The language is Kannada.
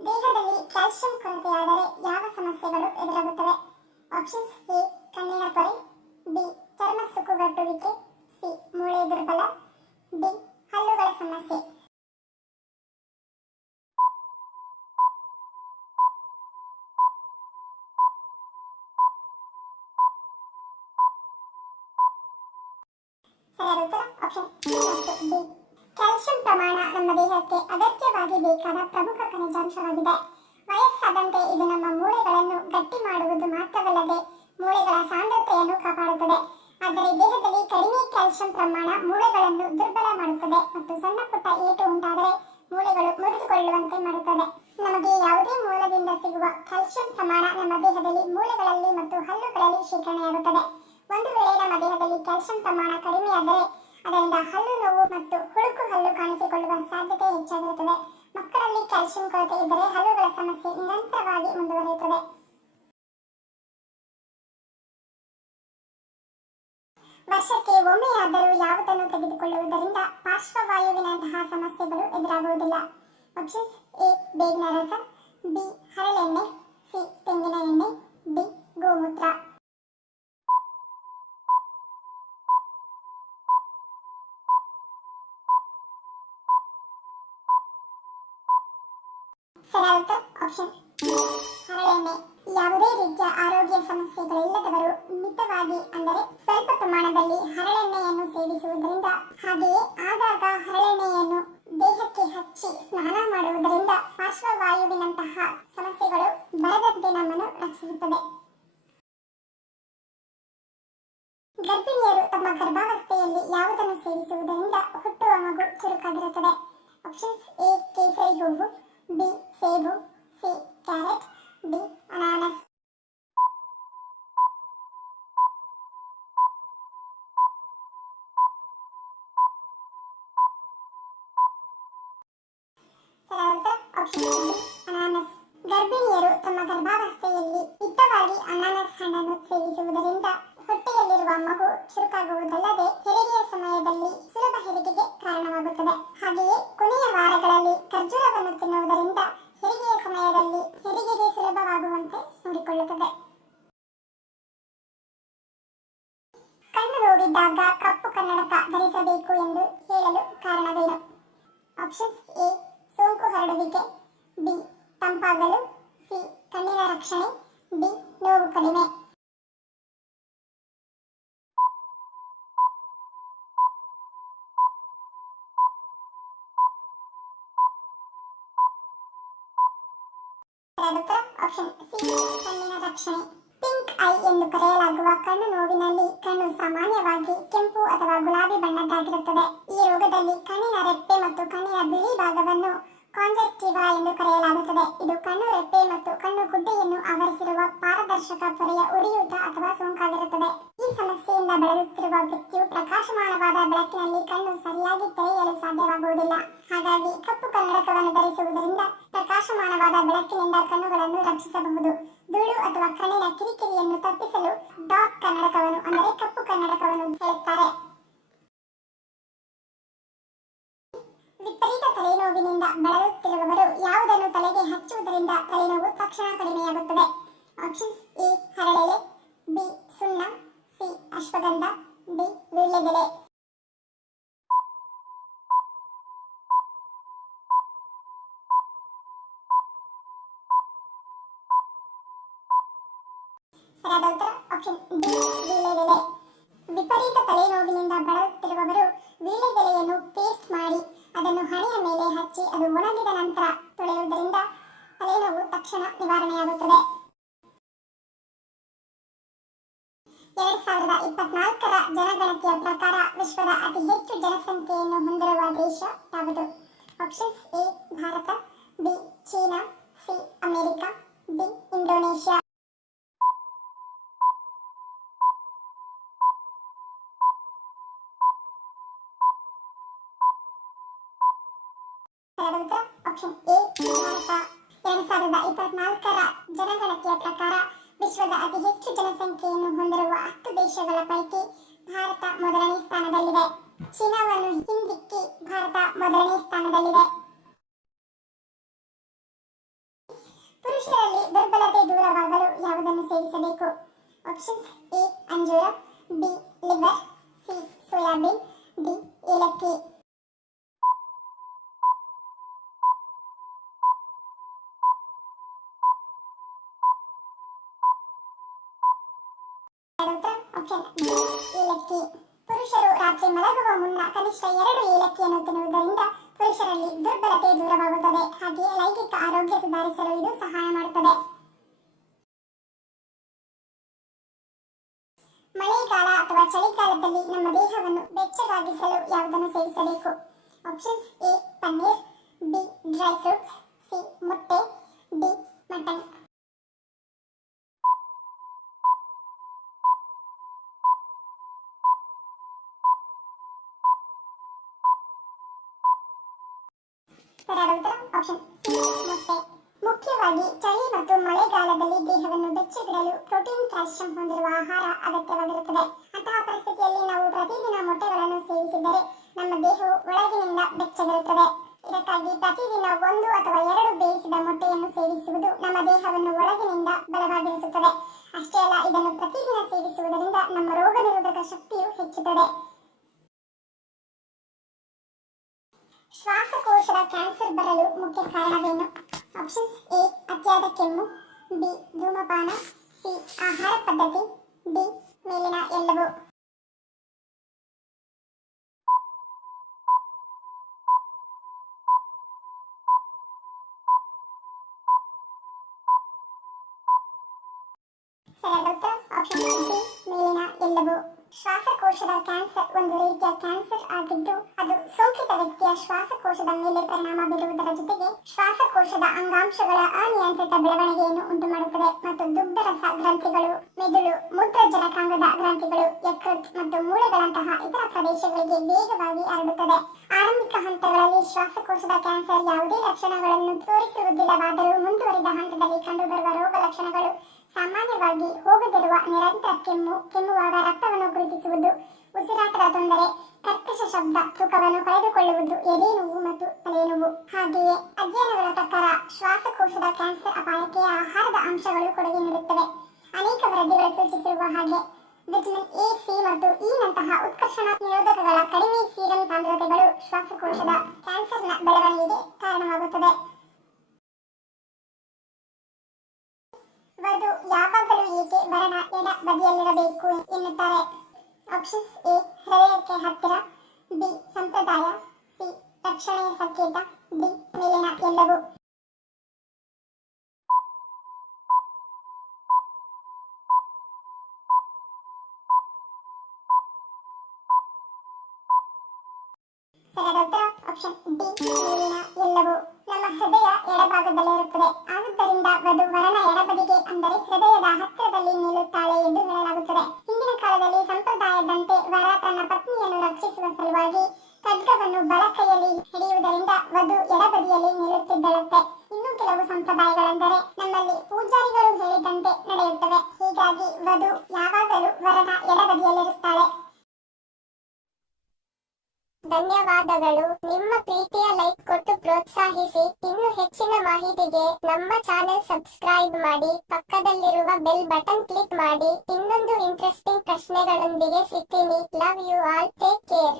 ದೇಹದಲ್ಲಿ ಕ್ಯಾಲ್ಸಿಯಂ ಕೊರತೆಯಾದರೆ ಯಾವ ಸಮಸ್ಯೆಗಳು ಎದುರಾಗುತ್ತವೆ? Options: A. ಕಣ್ಣಿನ ಪೊರೆ, ಬಿ. ಚರ್ಮ ಸುಕ್ಕುಗಟ್ಟುವಿಕೆ, ಸಿ. ಮೂಳೆ ದುರ್ಬಲ, ಡಿ. ಹಲ್ಲುಗಳ ಸಮಸ್ಯೆ. ಸರಿಯಾದ ಉತ್ತರ ಆಪ್ಷನ್ ಸಿ ಮತ್ತು ಡಿ. ಕ್ಯಾಲ್ಸಿಯಂ ಪ್ರಮಾಣ ನಮ್ಮ ದೇಹಕ್ಕೆ ಅಗತ್ಯವಾಗಿ ಬೇಕಾದ ಪ್ರಮುಖ ಖನಿಜಾಂಶವಾಗಿದೆ. ವಯಸ್ಸಾದಂತೆ ಇದು ನಮ್ಮ ಮೂಳೆಗಳನ್ನು ಗಟ್ಟಿ ಮಾಡುವುದು ಮಾತ್ರವಲ್ಲದೆ ಮೂಳೆಗಳ ಸಾಂದ್ರತೆಯನ್ನು ಕಾಪಾಡುತ್ತದೆ. ಆದರೆ ದೇಹದಲ್ಲಿ ಕಡಿಮೆ ಕ್ಯಾಲ್ಸಿಯಂ ಪ್ರಮಾಣ ಮೂಳೆಗಳನ್ನು ದುರ್ಬಲ ಮಾಡುತ್ತದೆ ಮತ್ತು ಸಣ್ಣ ಪುಟ್ಟ ಏಟು ಉಂಟಾದರೆ ಮೂಳೆಗಳು ಮುರಿದುಕೊಳ್ಳುವಂತೆ ಮಾಡುತ್ತದೆ. ನಮಗೆ ಯಾವುದೇ ಮೂಲದಿಂದ ಸಿಗುವ ಕ್ಯಾಲ್ಸಿಯಂ ಪ್ರಮಾಣ ನಮ್ಮ ದೇಹದಲ್ಲಿ ಮೂಳೆಗಳಲ್ಲಿ ಮತ್ತು ಹಲ್ಲುಗಳಲ್ಲಿ ಶೇಖರಣೆಯಾಗುತ್ತದೆ. ಒಂದು ವೇಳೆ ನಮ್ಮ ದೇಹದಲ್ಲಿ ಕ್ಯಾಲ್ಸಿಯಂ ಪ್ರಮಾಣ ಕಡಿಮೆಯಾದರೆ ಅದರಿಂದ ಹಲ್ಲು ನೋವು ಮತ್ತು ಹುಳುಕು ಹಲ್ಲು ಕಾಣಿಸಿಕೊಳ್ಳುವ ಸಾಧ್ಯತೆ ಹೆಚ್ಚಾಗಿರುತ್ತದೆ. ಮಕ್ಕಳಲ್ಲಿ ಕ್ಯಾಲ್ಸಿಯಂ ಕೊರತೆ ಇದ್ದರೆ ಹಲ್ಲುಗಳ ಸಮಸ್ಯೆ ನಿರಂತರವಾಗಿ ಮುಂದುವರಿಯುತ್ತದೆ. ವರ್ಷಕ್ಕೆ ಒಮ್ಮೆಯಾದರೂ ಯಾವುದನ್ನು ತೆಗೆದುಕೊಳ್ಳುವುದರಿಂದ ಪಾರ್ಶ್ವವಾಯುವಿನಂತಹ ಸಮಸ್ಯೆಗಳು ಎದುರಾಗುವುದಿಲ್ಲ? Options: A. ಬೇವಿನ ರಸ, ಬಿ. ಹರಳೆಣ್ಣೆ, ಸಿ. ತೆಂಗಿನ ಎಣ್ಣೆ, ಡಿ. ಗೋಮೂತ್ರ. ಸರಿಯಾದ ಉತ್ತರ ಆಪ್ಷನ್ ಹರಳೆಣ್ಣೆ. ಯಾವುದೇ ರೀತಿಯ ಆರೋಗ್ಯ ಸಮಸ್ಯೆಗಳಿಲ್ಲದವರು ಮಿತವಾಗಿ ಅಂದರೆ ಸ್ವಲ್ಪ ಪ್ರಮಾಣದಲ್ಲಿ ಹರಳೆಣ್ಣೆಯನ್ನು ಸೇವಿಸುವುದರಿಂದ ಹಾಗೆಯೇ ಆಗಾಗ ಹರಳೆಣ್ಣೆಯನ್ನು ದೇಹಕ್ಕೆ ಹಚ್ಚಿ ಸ್ನಾನ ಮಾಡುವುದರಿಂದ ಪಾರ್ಶ್ವವಾಯುವಿನಂತಹ ಸಮಸ್ಯೆಗಳು ಬರದಂತೆ ನಮ್ಮನ್ನು ರಕ್ಷಿಸುತ್ತದೆ. ಗರ್ಭಿಣಿಯರು ತಮ್ಮ ಗರ್ಭಾವಸ್ಥೆಯಲ್ಲಿ ಯಾವುದನ್ನು ಸೇವಿಸುವುದರಿಂದ ಹುಟ್ಟುವ ಮಗು ಚುರುಕಾಗಿರುತ್ತದೆ? Options: A. ಕೇಸರಿ ಹೂವು, ಬಿ. ಸೇಬು, ಸಿ. Carrot, D. ಅನಾನಸ್. ಅನಾನಸ್. ಗರ್ಭಿಣಿಯರು ತಮ್ಮ ಗರ್ಭಾವಸ್ಥೆಯಲ್ಲಿ ಮಿತವಾಗಿ ಅನಾನಸ್ ಹಣ್ಣನ್ನು ಸೇವಿಸುವುದರಿಂದ ಹೊಟ್ಟೆಯಲ್ಲಿರುವ ಮಗು ಚುರುಕಾಗುವುದಲ್ಲದೆ ಹೆರಿಗೆಯ ಸಮಯದಲ್ಲಿ ಸುಲಭ ಹೆರಿಗೆಗೆ ಕಾರಣವಾಗುತ್ತದೆ. ಹಾಗೆಯೇ ಕೊನೆಯ ವಾರಗಳಲ್ಲಿ ಖರ್ಜೂರವನ್ನು ತಿನ್ನುವುದರಿಂದ ಹೆರಿಗೆಯ ಸಮಯದಲ್ಲಿ ಹೆರಿಗೆಗೆ ಸುಲಭವಾಗುವಂತೆ ನೋಡಿಕೊಳ್ಳುತ್ತದೆ. ಕಣ್ಣು ನೋವಿದ್ದಾಗ ಕಪ್ಪು ಕನ್ನಡಕ ಧರಿಸಬೇಕು ಎಂದು ಹೇಳಲು ಕಾರಣವೇನು? Options: A. ಸೋಂಕು ಹರಡುವಿಕೆ, ಬಿ. ತಂಪಾಗಲು, ಸಿ. ಕಣ್ಣಿನ ರಕ್ಷಣೆ, ಡಿ. ನೋವು ಕಡಿಮೆ. Option C. ಕಣ್ಣಿನ ರಕ್ಷಣೆ. ಪಿಂಕ್ ಐ ಎಂದು ಕರೆಯಲಾಗುವ ಕಣ್ಣು ನೋವಿನಲ್ಲಿ ಕಣ್ಣು ಸಾಮಾನ್ಯವಾಗಿ ಕೆಂಪು ಅಥವಾ ಗುಲಾಬಿ ಬಣ್ಣದ್ದಾಗಿರುತ್ತದೆ. ಈ ರೋಗದಲ್ಲಿ ಕಣ್ಣಿನ ರೆಪ್ಪೆ ಮತ್ತು ಕಣ್ಣಿನ ಬಿಳಿ ಭಾಗವನ್ನು ಕಾಂಜಕ್ಟಿವಾ ಎಂದು ಕರೆಯಲಾಗುತ್ತದೆ. ಇದು ಕಣ್ಣು ರೆಪ್ಪೆ ಮತ್ತು ಕಣ್ಣು ಗುಡ್ಡೆಯನ್ನು ಆವರಿಸಿರುವ ಪಾರದರ್ಶಕ ಪೊರೆಯ ಉರಿಯೂತ ಅಥವಾ ಸೋಂಕಾಗಿರುತ್ತದೆ. ಈ ಸಮಸ್ಯೆಯಿಂದ ಬಳಲುತ್ತಿರುವ ವ್ಯಕ್ತಿಯು ಪ್ರಕಾಶಮಾನವಾದ ಬೆಳಕಿನಲ್ಲಿ ಕಣ್ಣು ಸರಿಯಾಗಿ ತೆರೆಯಲು ಸಾಧ್ಯವಾಗುವುದಿಲ್ಲ. ಹಾಗಾಗಿ ಕಪ್ಪು ಕನ್ನಡಕವನ್ನು ಧರಿಸುವುದರಿಂದ ಪ್ರಕಾಶಮಾನವಾದ ಬೆಳಕಿನಿಂದ ಕಣ್ಣುಗಳನ್ನು ರಕ್ಷಿಸಬಹುದು. ಧೂಳು ಅಥವಾ ಕಣ್ಣಿನ ಕಿರಿಕಿರಿಯನ್ನು ತಪ್ಪಿಸಲು ಡಾರ್ಕ್ ಕನ್ನಡಕವನ್ನು ಅಂದರೆ ಕಪ್ಪು ಕನ್ನಡಕವನ್ನು ಹೇಳುತ್ತಾರೆ. ವಿಪರೀತ ತಲೆನೋವಿನಿಂದ ಬಳಲುತ್ತಿರುವವರು ಯಾವುದನ್ನು ತಲೆಗೆ ಹಚ್ಚುವುದರಿಂದ ತಲೆನೋವು ತಕ್ಷಣ ಕಡಿಮೆಯಾಗುತ್ತದೆ? Options: A. ಹರಳೆಲೆ, ಬಿ. ಸುಣ್ಣ, ಸಿ. ಅಶ್ವಗಂಧ, ಡಿ. ವೀಳ್ಯದೆಲೆ. ಸರಿಯಾದ ಉತ್ತರ ಆಪ್ಷನ್ ಡಿ. ವೀಳ್ಯದೆಲೆ. ವಿಪರೀತ ತಲೆನೋವಿನಿಂದ ಬಳಲುತ್ತಿರುವವರು ವೀಳ್ಯದೆಲೆಯನ್ನು ಪೇಸ್ಟ್ ಮಾಡಿ ಅದನ್ನು ಹಣೆಯ ಮೇಲೆ ಹಚ್ಚಿ ಅದು ಒಣಗಿದ ನಂತರ ತೊಳೆಯುವುದರಿಂದ ತಲೆನೋವು ತಕ್ಷಣ ನಿವಾರಣೆಯಾಗುತ್ತದೆ. 2024ರ ಜನಗಣತಿಯ ಪ್ರಕಾರ ವಿಶ್ವದ ಅತಿ ಹೆಚ್ಚು ಜನಸಂಖ್ಯೆಯನ್ನು ಹೊಂದಿರುವ ದೇಶ ಯಾವುದು? Options: A. Bharat, B. China, C. America, D. Indonesia. Option A. Bharat. 2024ರ ಜನಗಣತಿಯ ಪ್ರಕಾರ ವಿಶ್ವದ ಅತಿ ಹೆಚ್ಚು ಜನಸಂಖ್ಯೆಯನ್ನು ಹೊಂದಿರುವ 10 ದೇಶಗಳ ಪೈಕಿ ಭಾರತ ಮೊದಲನೇ ಸ್ಥಾನದಲ್ಲಿದೆ. ಚೀನಾವನ್ನು ಹಿಂದಿಕ್ಕಿ ಭಾರತ ಮೊದಲನೇ ಸ್ಥಾನದಲ್ಲಿದೆ. ಪುರುಷರಲ್ಲಿ ದುರ್ಬಲತೆ ದೂರವಾಗಲು ಯಾವುದನ್ನು ಸೇವಿಸಬೇಕು? ಆಪ್ಷನ್ಸ್: ಎ ಅಂಜೂರ, B liver, C soybean, D ಏಲಕ್ಕಿ. ಆಪ್ಷನ್ ಬಿ ಏಲಕ್ಕಿ. ಪುರುಷರು ರಾತ್ರಿ ಮಲಗುವ ಮುನ್ನ ಕನಿಷ್ಠ 2 ಏಲಕ್ಕಿಯನ್ನು ತಿನ್ನುವುದರಿಂದ ಪುರುಷರಲ್ಲಿ ದುರ್ಬಲತೆ ದೂರವಾಗುತ್ತದೆ. ಹಾಗೆಯೇ ಲೈಂಗಿಕ ಆರೋಗ್ಯ ಸುಧಾರಿಸಲು ಇದು ಸಹಾಯ ಮಾಡುತ್ತದೆ. ಮಳೆಗಾಲ ಅಥವಾ ಚಳಿಗಾಲದಲ್ಲಿ ನಮ್ಮ ದೇಹವನ್ನು ಬೆಚ್ಚಗಾಗಿಸಲು ಯಾವುದನ್ನು ಸೇವಿಸಬೇಕು? Options: A paneer, B dry fruits, C ಮೊಟ್ಟೆ, ಡಿ ಮಟನ್. ಸರಿಯಾದ ಉತ್ತರ ಆಪ್ಷನ್ ಸಿ ಮೊಟ್ಟೆ. ಮುಖ್ಯವಾಗಿ ಚಳಿ ಮತ್ತು ಮಳೆಗಾಲದಲ್ಲಿ ದೇಹವನ್ನು ಬೆಚ್ಚಗಿಡಲು ಪ್ರೋಟೀನ್, ಕ್ಯಾಲ್ಸಿಯಂ ಹೊಂದಿರುವ ಆಹಾರ ಅಗತ್ಯವಾಗಿರುತ್ತದೆ. ಅಂತಹ ಪರಿಸ್ಥಿತಿಯಲ್ಲಿ ನಾವು ಪ್ರತಿದಿನ ಮೊಟ್ಟೆಗಳನ್ನು ಸೇವಿಸಿದರೆ ನಮ್ಮ ದೇಹವು ಒಳಗಿನಿಂದ ಬೆಚ್ಚಗಿರುತ್ತದೆ. ಇದಕ್ಕಾಗಿ ಪ್ರತಿದಿನ 1 ಅಥವಾ 2 ಬೇಯಿಸಿದ ಮೊಟ್ಟೆಯನ್ನು ಸೇವಿಸುವುದು ನಮ್ಮ ದೇಹವನ್ನು ಒಳಗಿನಿಂದ ಬಲವಾಗಿರಿಸುತ್ತದೆ. ಅಷ್ಟೇ ಅಲ್ಲ, ಇದನ್ನು ಪ್ರತಿದಿನ ಸೇವಿಸುವುದರಿಂದ ನಮ್ಮ ರೋಗ ನಿರೋಧಕ ಶಕ್ತಿಯು ಹೆಚ್ಚುತ್ತದೆ. ಶ್ವಾಸಕೋಶದ ಕ್ಯಾನ್ಸರ್ ಬರಲು ಮುಖ್ಯ ಕಾರಣವೇನು? ಆಪ್ಷನ್ಸ್: ಎ ಅತಿಯಾದ ಕೆಮ್ಮು, ಬಿ ಧೂಮಪಾನ, ಸಿ ಆಹಾರ ಪದ್ಧತಿ, ಡಿ ಮೇಲಿನ ಎಲ್ಲವೂ. ಸರಿಯಾದ ಉತ್ತರ ಆಪ್ಷನ್ ಡಿ ಮೇಲಿನ ಎಲ್ಲವೂ. ಶ್ವಾಸಕೋಶದ ಕ್ಯಾನ್ಸರ್ ಒಂದು ರೀತಿಯ ಕ್ಯಾನ್ಸರ್ ಆಗಿದ್ದು, ಅದು ಸೋಂಕಿತ ವ್ಯಕ್ತಿಯ ಶ್ವಾಸಕೋಶದ ಮೇಲೆ ಪರಿಣಾಮ ಬೀರುವುದರ ಜೊತೆಗೆ ಶ್ವಾಸಕೋಶದ ಅಂಗಾಂಶಗಳ ಅನಿಯಂತ್ರಿತ ಬೆಳವಣಿಗೆಯನ್ನು ಉಂಟುಮಾಡುತ್ತದೆ ಮತ್ತು ದುಗ್ಧರಸ ಗ್ರಂಥಿಗಳು, ಮೆದುಳು, ಮೂತ್ರಜನಕಾಂಗದ ಗ್ರಂಥಿಗಳು, ಯಕೃತ್ ಮತ್ತು ಮೂಳೆಗಳಂತಹ ಇತರ ಪ್ರದೇಶಗಳಿಗೆ ವೇಗವಾಗಿ ಹರಡುತ್ತದೆ. ಆರಂಭಿಕ ಹಂತಗಳಲ್ಲಿ ಶ್ವಾಸಕೋಶದ ಕ್ಯಾನ್ಸರ್ ಯಾವುದೇ ಲಕ್ಷಣಗಳನ್ನು ತೋರಿಸುವುದಿಲ್ಲವಾದರೂ ಮುಂದುವರಿದ ಹಂತದಲ್ಲಿ ಕಂಡುಬರುವ ರೋಗ ಲಕ್ಷಣಗಳು ಸಾಮಾನ್ಯವಾಗಿ ಹೋಗದಿರುವ ನಿರಂತರ ಕೆಮ್ಮು, ಕೆಮ್ಮುವಾಗ ರಕ್ತವನ್ನು ಗುರುತಿಸುವುದು, ಉಸಿರಾಟದ ತೊಂದರೆ, ಕರ್ಕಶ ಶಬ್ದ, ತೂಕವನ್ನು ಕಳೆದುಕೊಳ್ಳುವುದು, ಎದೆ ನೋವು ಮತ್ತು ತಲೆನೋವು. ಹಾಗೆಯೇ ಅಧ್ಯಯನಗಳ ಪ್ರಕಾರ ಶ್ವಾಸಕೋಶದ ಕ್ಯಾನ್ಸರ್ ಅಪಾಯಕ್ಕೆ ಆಹಾರದ ಅಂಶಗಳು ಕೊಡುಗೆ ನೀಡುತ್ತವೆ. ಅನೇಕ ವರದಿಗಳು ಸೂಚಿಸಿರುವ ಹಾಗೆ ವಿಟಮಿನ್ ಎ, ಸಿ ಮತ್ತು ಇ ನಂತಹ ಉತ್ಕರ್ಷಣ ನಿರೋಧಕಗಳ ಕಡಿಮೆ ಸೀರಂ ಸಾಂದ್ರತೆಗಳು ಶ್ವಾಸಕೋಶದ ಕ್ಯಾನ್ಸರ್ನ ಬೆಳವಣಿಗೆಗೆ ಕಾರಣವಾಗುತ್ತದೆ. ವಧು ಯಾವಾಗಲೂ ಏಕೆ ವರನ ಎಡ ಬದಿಯಲ್ಲಿರಬೇಕು ಎನ್ನುತ್ತಾರೆ? ಆಪ್ಷನ್ಸ್: ಎ ಹೃದಯಕ್ಕೆ ಹತ್ತಿರ, ಬಿ ಸಂಪ್ರದಾಯ, ಸಿ ರಕ್ಷಣೆಯ ಸಂಕೇತ, ಡಿ ಮೇಲಿನ ಎಲ್ಲವೂ. ಸರಿಯಾದ ಉತ್ತರ ಆಪ್ಷನ್ ಡಿ ಮೇಲಿನ ಎಲ್ಲವೂ. ನಮ್ಮ ಹೃದಯ ಎಡಭಾಗದಲ್ಲಿರುತ್ತದೆ. ಆದುದರಿಂದ ವಧು ವರನ ಎಡಬದಿಗೆ ಅಂದರೆ ಹೃದಯದ ಹತ್ತಿರದಲ್ಲಿ ನಿಲ್ಲುತ್ತಾಳೆ ಎಂದು ಹೇಳಲಾಗುತ್ತದೆ. ಹಿಂದಿನ ಕಾಲದಲ್ಲಿ ಸಂಪ್ರದಾಯದಂತೆ ವರ ತನ್ನ ಪತ್ನಿಯನ್ನು ರಕ್ಷಿಸುವ ಸಲುವಾಗಿ ಖಡ್ಗವನ್ನು ಬಲ ಕೈಯಲ್ಲಿ ಹಿಡಿಯುವುದರಿಂದ ವಧು ಎಡಬದಿಯಲ್ಲಿ ನಿಲ್ಲುತ್ತಿದ್ದಳಂತೆ. ಇನ್ನು ಕೆಲವು ಸಂಪ್ರದಾಯಗಳೆಂದರೆ ನಮ್ಮಲ್ಲಿ ಪೂಜಾರಿಗಳು ಹೇಳಿದಂತೆ ನಡೆಯುತ್ತವೆ. ಹೀಗಾಗಿ ವಧು ಯಾವಾಗಲೂ ವರನ ಎಡಬದಿಯಲ್ಲಿರುತ್ತಾಳೆ. ಧನ್ಯವಾದಗಳು. ನಿಮ್ಮ ಪ್ರೀತಿಯ ಲೈಕ್ ಕೊಟ್ಟು ಪ್ರೋತ್ಸಾಹಿಸಿ. ಇನ್ನು ಹೆಚ್ಚಿನ ಮಾಹಿತಿಗೆ ನಮ್ಮ ಚಾನೆಲ್ ಸಬ್ಸ್ಕ್ರೈಬ್ ಮಾಡಿ, ಪಕ್ಕದಲ್ಲಿರುವ ಬೆಲ್ ಬಟನ್ ಕ್ಲಿಕ್ ಮಾಡಿ. ಇನ್ನೊಂದು ಇಂಟ್ರೆಸ್ಟಿಂಗ್ ಪ್ರಶ್ನೆಗಳೊಂದಿಗೆ ಸಿಗ್ತೀನಿ. Love you all. Take care.